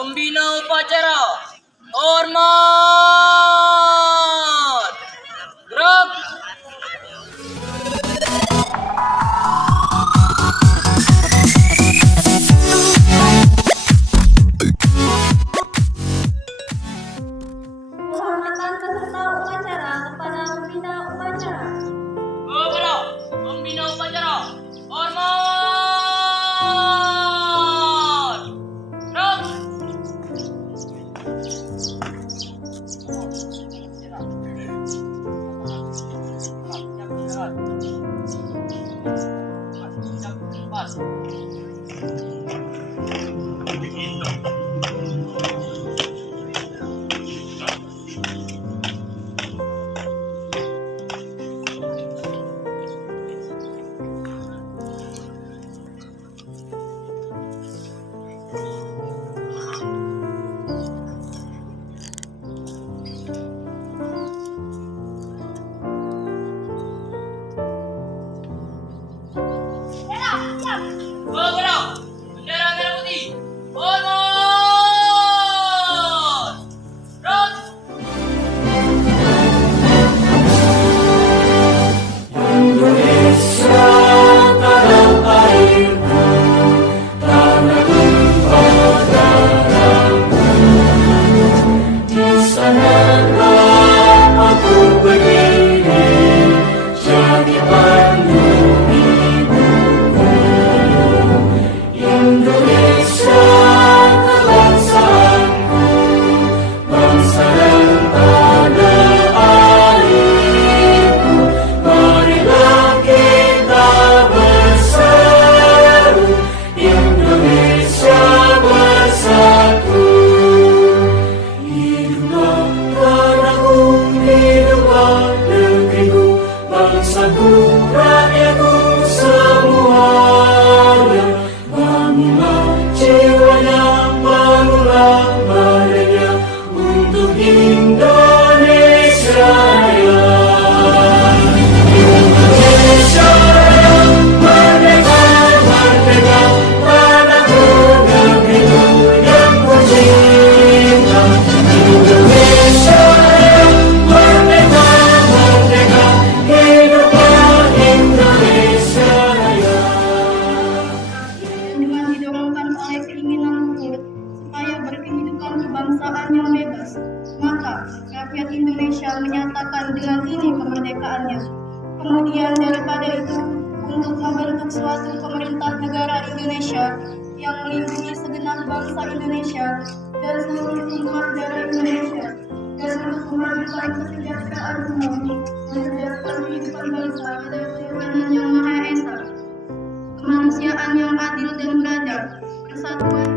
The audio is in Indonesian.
Pembina upacara, hormat, gerak. Penghormatan peserta upacara kepada pembina upacara. Kepada pembina upacara, hormat, gerak. Kepada bendera merah putih, hormat, gerak. Indonesia tanah airku, tanah tumpah darahku. Di sanalah aku berdiri, jadi pandu hidupku. Indonesia kebangsaanku, bangsa dan tanah airku. Marilah kita berseru, Indonesia bersatu. Hiduplah tanahku, hiduplah negeriku, bangsaku, rakyatku semuanya. Bangunlah jiwanya, bangunlah badannya untuk Indonesia Raya. Indonesia Raya, merdeka, merdeka, tanahku, negeriku yang ku cinta. Indonesia Raya, merdeka, merdeka, hiduplah Indonesia Raya. Dengan didorongkan oleh keinginan luhur supaya berkehidupan kebangsaan yang bebas, maka rakyat Indonesia menyatakan dengan ini kemerdekaannya. Kemudian daripada itu, untuk membentuk suatu pemerintah negara Indonesia yang melindungi segenap bangsa Indonesia dan seluruh umat darah Indonesia, dan untuk memajukan kesejahteraan umum, mencerdaskan kehidupan bangsa pada ketuhanan yang Maha Esa, kemanusiaan yang adil dan beradab, persatuan.